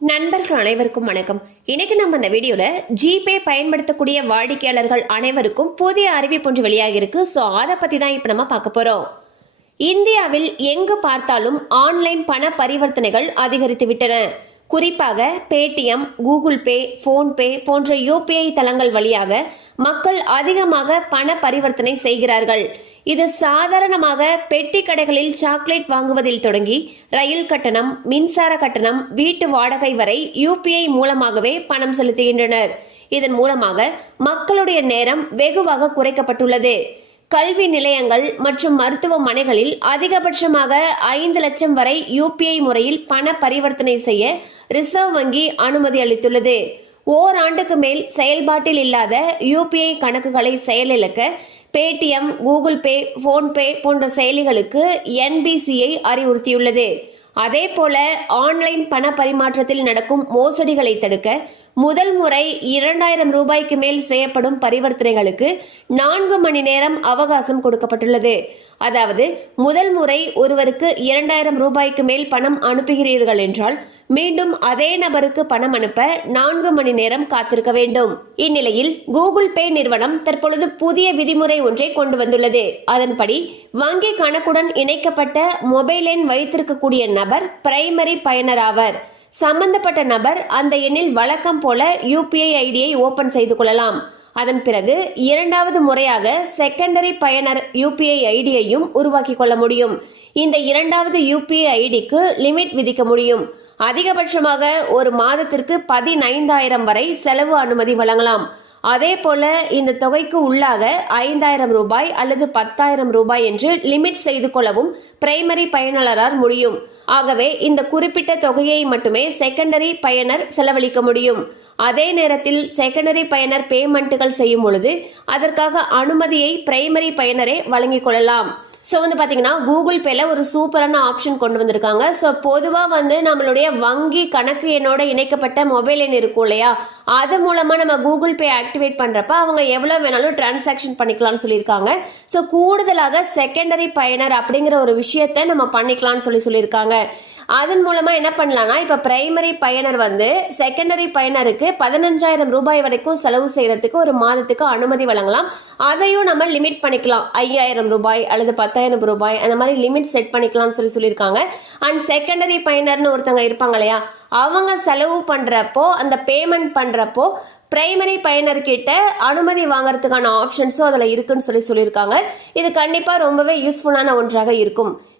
நண்பர்கள் அனைவருக்கும் வணக்கம். இன்னைக்கு நம்ம இந்த வீடியோல ஜிபே பயன்படுத்தக்கூடிய வாடிக்கையாளர்கள் அனைவருக்கும் புதிய அறிவிப்பு ஒன்று வெளியாகிருக்கு ஸோ அதை பத்தி தான் இப்போ நம்ம பார்க்க போறோம். இந்தியாவில் எங்கு பார்த்தாலும் ஆன்லைன் பண பரிவர்த்தனைகள் அதிகரித்து விட்டன. குறிப்பாக பேடிஎம் கூகுள் பே ஃபோன்பே போன்ற யூபிஐ தளங்கள் வழியாக மக்கள் அதிகமாக பண பரிவர்த்தனை செய்கிறார்கள். இது சாதாரணமாக பெட்டி கடைகளில் சாக்லேட் வாங்குவதில் தொடங்கி ரயில் கட்டணம் மின்சார கட்டணம் வீட்டு வாடகை வரை யூபிஐ மூலமாகவே பணம் செலுத்துகின்றனர். இதன் மூலமாக மக்களுடைய நேரம் வெகுவாக குறைக்கப்பட்டுள்ளது. கல்வி நிலையங்கள் மற்றும் மருத்துவமனைகளில் அதிகபட்சமாக ஐந்து லட்சம் வரை யூபிஐ முறையில் பண பரிவர்த்தனை செய்ய ரிசர்வ் வங்கி அனுமதி அளித்துள்ளது. ஓராண்டுக்கு மேல் செயல்பாட்டில் இல்லாத யூபிஐ கணக்குகளை செயலிழக்க பேடிஎம் கூகுள் பே ஃபோன்பே போன்ற செயலிகளுக்கு என்பிசிஐ அறிவுறுத்தியுள்ளது. அதே போல ஆன்லைன் பண பரிமாற்றத்தில் நடக்கும் மோசடிகளை தடுக்க முதல் முறை இரண்டாயிரம் ரூபாய்க்கு மேல் செய்யப்படும் பரிவர்த்தனைகளுக்கு நான்கு மணி நேரம் அவகாசம் கொடுக்கப்பட்டுள்ளது. அதாவது முதல் முறை ஒருவருக்கு இரண்டாயிரம் ரூபாய்க்கு மேல் பணம் அனுப்புகிறீர்கள் என்றால் மீண்டும் அதே நபருக்கு பணம் அனுப்ப நான்கு மணி நேரம் காத்திருக்க வேண்டும். இந்நிலையில் கூகுள் பே நிறுவனம் தற்பொழுது புதிய விதிமுறை ஒன்றை கொண்டு வந்துள்ளது. அதன்படி வங்கி கணக்குடன் இணைக்கப்பட்ட மொபைல் எண் வைத்திருக்கக்கூடிய நபர் பிரைமரி பயனர் ஆவர் சம்பந்தப்பட்ட நபர் அந்த எண்ணில் வழக்கம் போல யூபிஐ ஐடியை ஓபன் செய்து கொள்ளலாம். அதன் பிறகு இரண்டாவது முறையாக செகண்டரி பயனர் யூபிஐ ஐடியையும் உருவாக்கி கொள்ள முடியும். இந்த இரண்டாவது யூபிஐ ஐடிக்கு லிமிட் விதிக்க முடியும். அதிகபட்சமாக ஒரு மாதத்திற்கு பதினைந்தாயிரம் வரை செலவு அனுமதி வழங்கலாம். அதே போல இந்த தொகைக்கு உள்ளாக ஐந்தாயிரம் ரூபாய் அல்லது பத்தாயிரம் ரூபாய் என்று லிமிட் செய்து கொள்ளவும் பிரைமரி பயனாளரால் முடியும். ஆகவே இந்த குறிப்பிட்ட தொகையை மட்டுமே செகண்டரி பயனர் செலவழிக்க முடியும். அதே நேரத்தில் செகண்டரி பயனர் பேமெண்ட்டுகள் செய்யும் பொழுது அதற்காக அனுமதியை பிரைமரி பயனரே வழங்கிக் கொள்ளலாம். ஸோ வந்து பார்த்தீங்கன்னா கூகுள் பேல ஒரு சூப்பரான ஆப்ஷன் கொண்டு வந்திருக்காங்க. ஸோ பொதுவாக வந்து நம்மளுடைய வங்கி கணக்கு எண்ணோட இணைக்கப்பட்ட மொபைல் எண் இருக்கும் இல்லையா? அது மூலமாக நம்ம கூகுள் பே ஆக்டிவேட் பண்ணுறப்ப அவங்க எவ்வளோ வேணாலும் டிரான்சாக்ஷன் பண்ணிக்கலாம்னு சொல்லியிருக்காங்க. ஸோ கூடுதலாக செகண்டரி பயனர் அப்படிங்கிற ஒரு விஷயத்தை நம்ம பண்ணிக்கலாம்னு சொல்லி சொல்லியிருக்காங்க. அதன் மூலமாக என்ன பண்ணலாம்னா இப்போ பிரைமரி பயனர் வந்து செகண்டரி பயனருக்கு பதினஞ்சாயிரம் ரூபாய் வரைக்கும் செலவு செய்கிறதுக்கு ஒரு மாதத்துக்கு அனுமதி வழங்கலாம். அதையும் நம்ம லிமிட் பண்ணிக்கலாம். ஐயாயிரம் ரூபாய் அல்லது பத்தாயிரம் ரூபாய் அந்த மாதிரி லிமிட் செட் பண்ணிக்கலாம்னு சொல்லி சொல்லியிருக்காங்க. அண்ட் செகண்டரி பயனர்னு ஒருத்தவங்க இருப்பாங்க இல்லையா அவங்க செலவு பண்ணுறப்போ அந்த பேமெண்ட் பண்ணுறப்போ பிரைமரி பயனர்கிட்ட அனுமதி வாங்குறதுக்கான ஆப்ஷன்ஸும் அதில் இருக்குன்னு சொல்லி சொல்லியிருக்காங்க. இது கண்டிப்பாக ரொம்பவே யூஸ்ஃபுல்லான ஒன்றாக இருக்கும்.